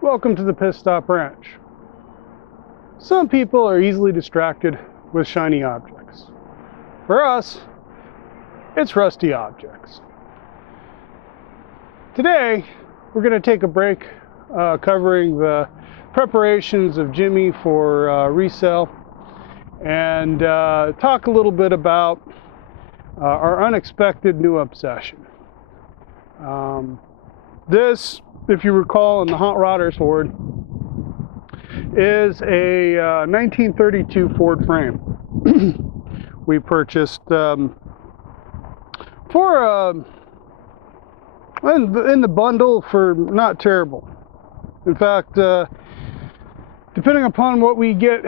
Welcome to the Pit Stop Ranch. Some people are easily distracted with shiny objects. For us, it's rusty objects. Today, we're going to take a break covering the preparations of Jimmy for resale and talk a little bit about our unexpected new obsession. This, if you recall, in the Hot Rodders Horde, is a 1932 Ford frame. We purchased for in the bundle for not terrible. In fact, depending upon what we get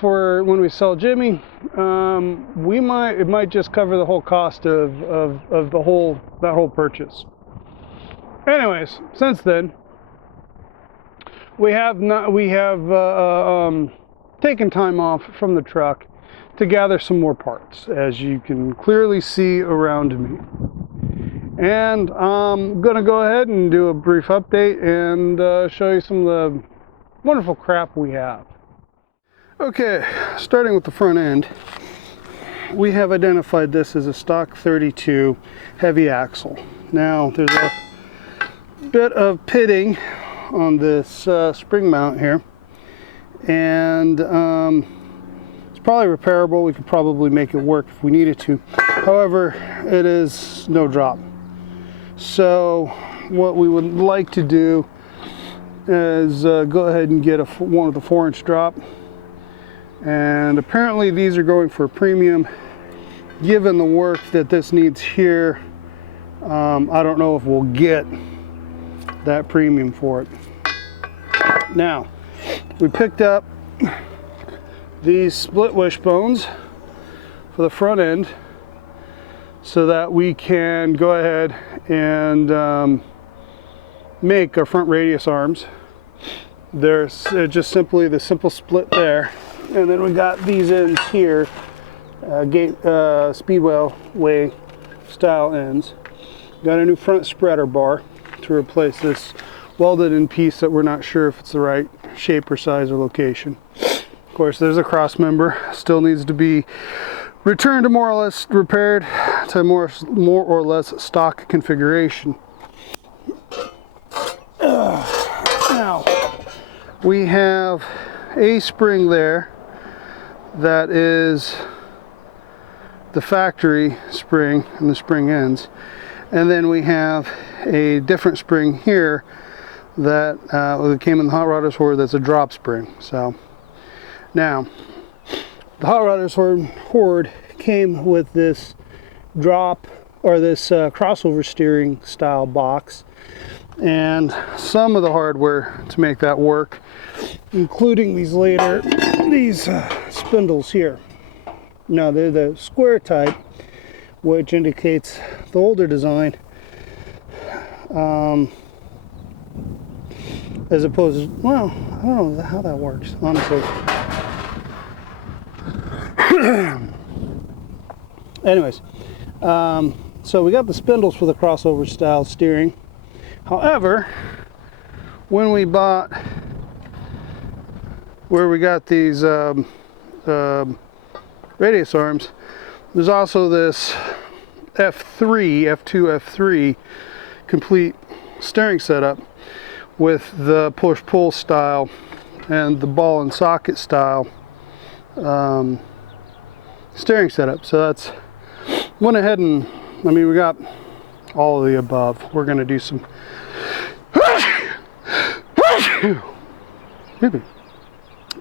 for when we sell Jimmy, it might just cover the whole cost of that whole purchase. Anyways, since then, we have taken time off from the truck to gather some more parts, as you can clearly see around me. And I'm gonna go ahead and do a brief update and show you some of the wonderful crap we have. Okay, starting with the front end, we have identified this as a stock 32 heavy axle. Now, there's a bit of pitting on this spring mount here, and it's probably repairable. We could probably make it work if we needed to. However, it is no drop. So what we would like to do is go ahead and get one with a 4-inch drop, and apparently these are going for a premium. Given the work that this needs here, I don't know if we'll get that premium for it. Now, we picked up these split wishbones for the front end so that we can go ahead and make our front radius arms. There's just simply the simple split there, and then we got these ends here, speedway style ends. Got a new front spreader bar to replace this welded in piece that we're not sure if it's the right shape or size or location. Of course, there's a cross member, still needs to be returned to more or less repaired to more or less stock configuration. Now, we have a spring there that is the factory spring and the spring ends. And then we have a different spring here that came in the Hot Rodders Horde that's a drop spring. So now, the Hot Rodders Horde came with this drop, or this crossover steering style box, and some of the hardware to make that work, including these spindles here. Now, they're the square type, which indicates the older design, as opposed to, well, I don't know how that works, honestly. Anyways, so we got the spindles for the crossover style steering. However, when we bought, where we got these radius arms, there's also this F2, F3 complete steering setup with the push-pull style and the ball and socket style steering setup. So that's went ahead and, I mean, we got all of the above. We're going to do some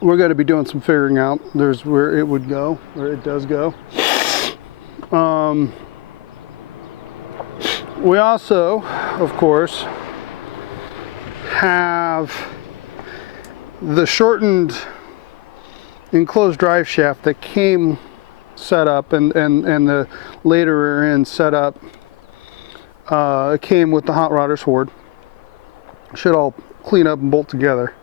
we're going to be doing some figuring out. There's where it would go, where it does go. We also, of course, have the shortened enclosed drive shaft that came set up, and the later end set up. It came with the Hot Rodders Horde. Should all clean up and bolt together.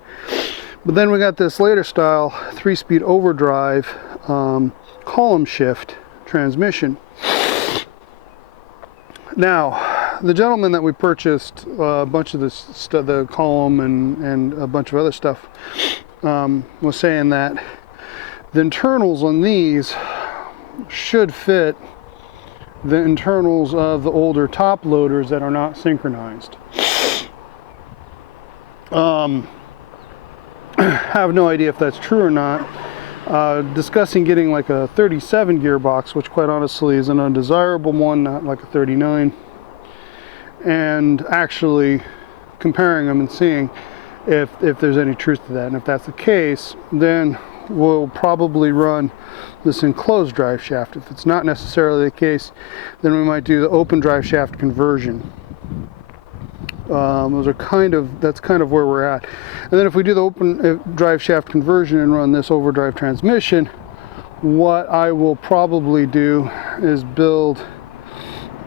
But then we got this later style 3-speed overdrive column shift transmission. Now, the gentleman that we purchased a bunch of this the column and a bunch of other stuff was saying that the internals on these should fit the internals of the older top loaders that are not synchronized. Have no idea if that's true or not. Discussing getting like a 37 gearbox, which quite honestly is an undesirable one, not like a 39, and actually comparing them and seeing if there's any truth to that. And if that's the case, then we'll probably run this enclosed drive shaft. If it's not necessarily the case, then we might do the open drive shaft conversion. That's kind of where we're at. And then if we do the open drive shaft conversion and run this overdrive transmission, what I will probably do is build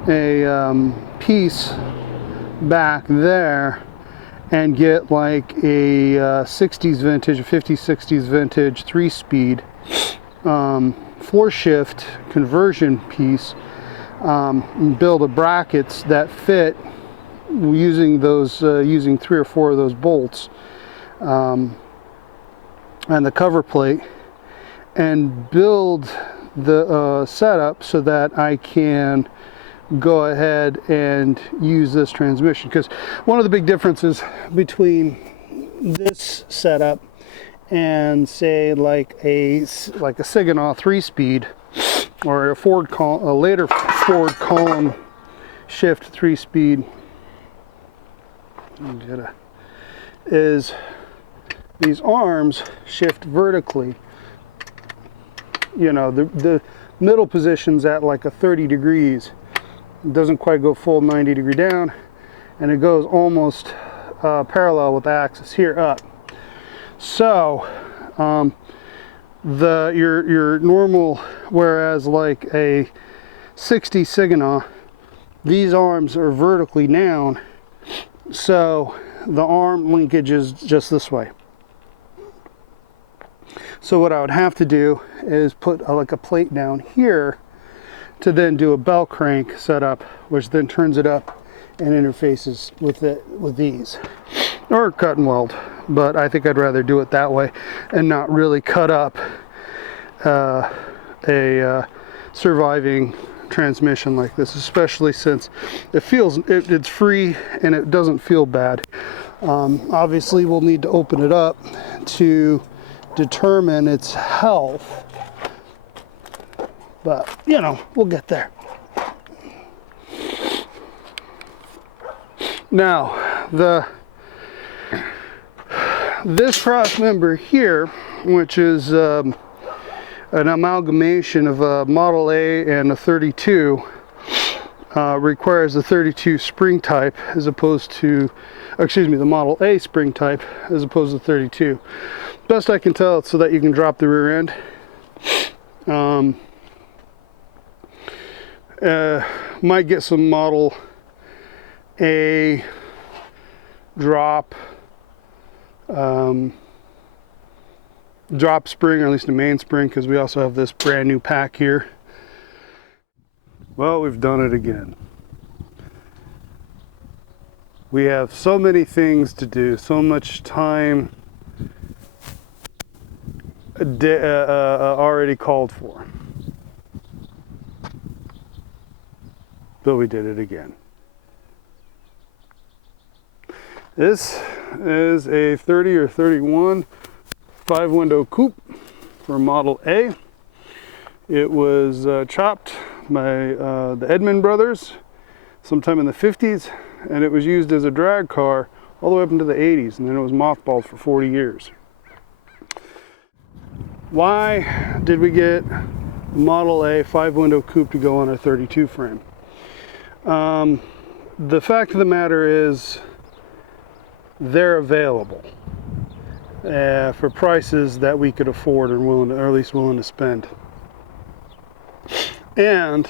a piece back there and get like a 60s vintage, a 50s, 60s vintage 3-speed 4-shift conversion piece, and build a brackets that fit using those using 3 or 4 of those bolts and the cover plate, and build the setup so that I can go ahead and use this transmission. Because one of the big differences between this setup and say like a Saginaw 3-speed or a later Ford column shift 3-speed is these arms shift vertically. You know, the middle position's at like a 30 degrees. It doesn't quite go full 90 degree down, and it goes almost parallel with the axis here up. So your normal, whereas like a 60 Saginaw, these arms are vertically down, so the arm linkage is just this way. So what I would have to do is put like a plate down here to then do a bell crank setup, which then turns it up and interfaces with these, or cut and weld. But I think I'd rather do it that way and not really cut up a surviving transmission like this, especially since it's free and it doesn't feel bad. Obviously we'll need to open it up to determine its health, but you know, we'll get there. Now this cross member here, which is an amalgamation of a Model A and a 32, requires the 32 spring type as opposed to, the Model A spring type as opposed to 32. Best I can tell, it's so that you can drop the rear end. Might get some Model A drop spring, or at least a main spring, because we also have this brand new pack here. Well, we've done it again. We have so many things to do, so much time already called for, but we did it again. This is a 30 or 31 5-window coupe for Model A. It was chopped by the Edmund brothers sometime in the 50s, and it was used as a drag car all the way up into the 80s, and then it was mothballed for 40 years. Why did we get Model A 5-window coupe to go on a 32 frame? The fact of the matter is, they're available for prices that we could afford and willing to, or at least willing to spend. And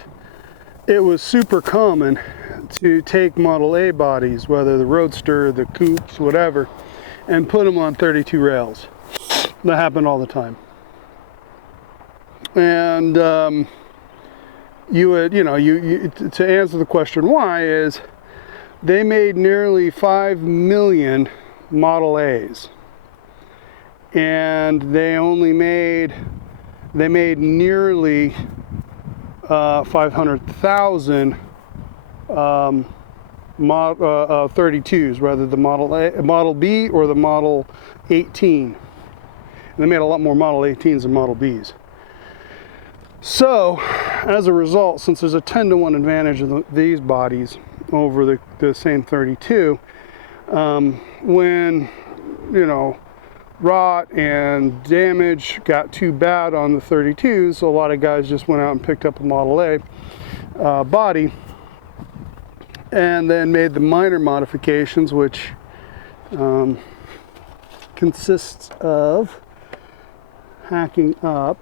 it was super common to take Model A bodies, whether the Roadster, the coupes, whatever, and put them on 32 rails. That happened all the time. And you would, to answer the question why is, they made nearly 5 million Model A's, and they made nearly 500,000 32s, whether the Model B or the Model 18. And they made a lot more Model 18s than Model Bs. So, as a result, since there's a 10-to-1 advantage of these bodies over the same 32, when, you know, rot and damage got too bad on the 32s, a lot of guys just went out and picked up a Model A body and then made the minor modifications, which consists of hacking up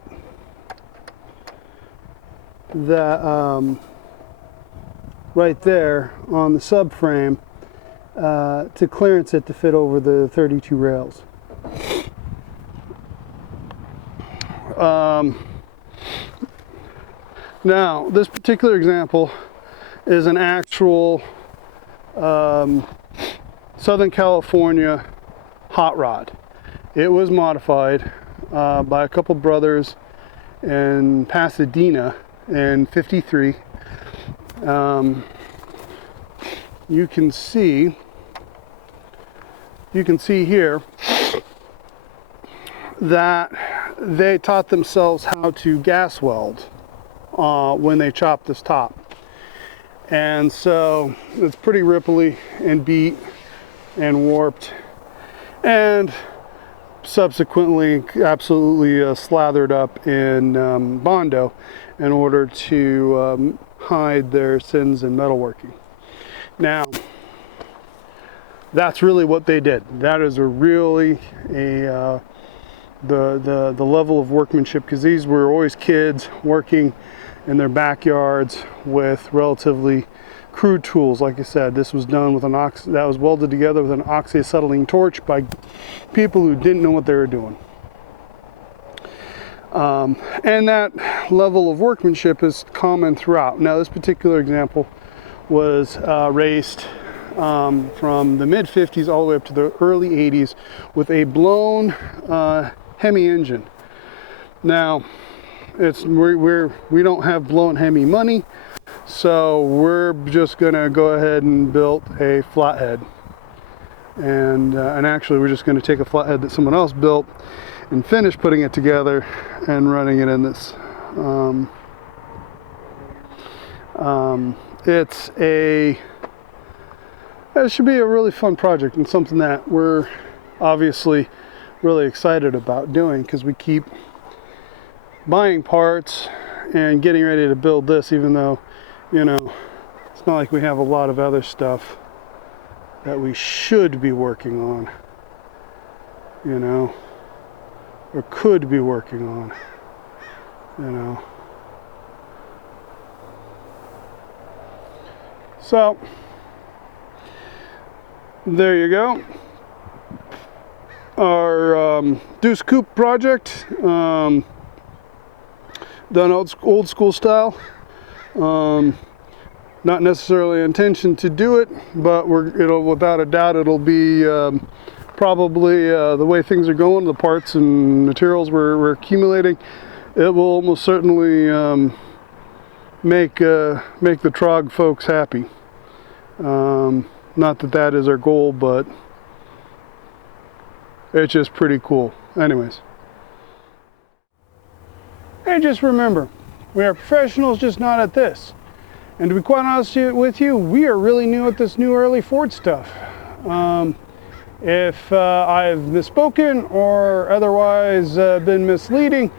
that right there on the subframe to clearance it to fit over the 32 rails. Now, this particular example is an actual Southern California hot rod. It was modified by a couple brothers in Pasadena in '53. You can see here that they taught themselves how to gas weld when they chopped this top. And so it's pretty ripply and beat and warped, and subsequently absolutely slathered up in Bondo in order to hide their sins in metalworking. Now, that's really what they did. That is the level of workmanship, because these were always kids working in their backyards with relatively crude tools. Like I said, this was done with that was welded together with an oxyacetylene torch by people who didn't know what they were doing. And that level of workmanship is common throughout. Now, this particular example was raced from the mid-50s all the way up to the early 80s with a blown Hemi engine. Now, we don't have blown Hemi money, so we're just gonna go ahead and build a flathead, and actually we're just going to take a flathead that someone else built and finish putting it together and running it in this. It should be a really fun project and something that we're obviously really excited about doing, because we keep buying parts and getting ready to build this, even though, you know, it's not like we have a lot of other stuff that we should be working on, you know, or could be working on, you know. So there you go. Our Deuce Coupe project, done old school style. Not necessarily intention to do it, but without a doubt it'll be probably the way things are going, the parts and materials we're accumulating, it will almost certainly make the Trog folks happy. Not that is our goal, but it's just pretty cool. Anyways, hey, just remember, we are professionals, just not at this. And to be quite honest with you, we are really new at this new early Ford stuff. If I've misspoken or otherwise been misleading,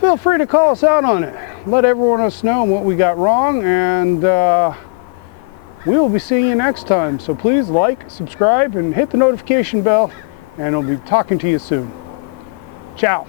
feel free to call us out on it. Let everyone else know what we got wrong, and we will be seeing you next time. So please like, subscribe, and hit the notification bell, and I'll be talking to you soon. Ciao.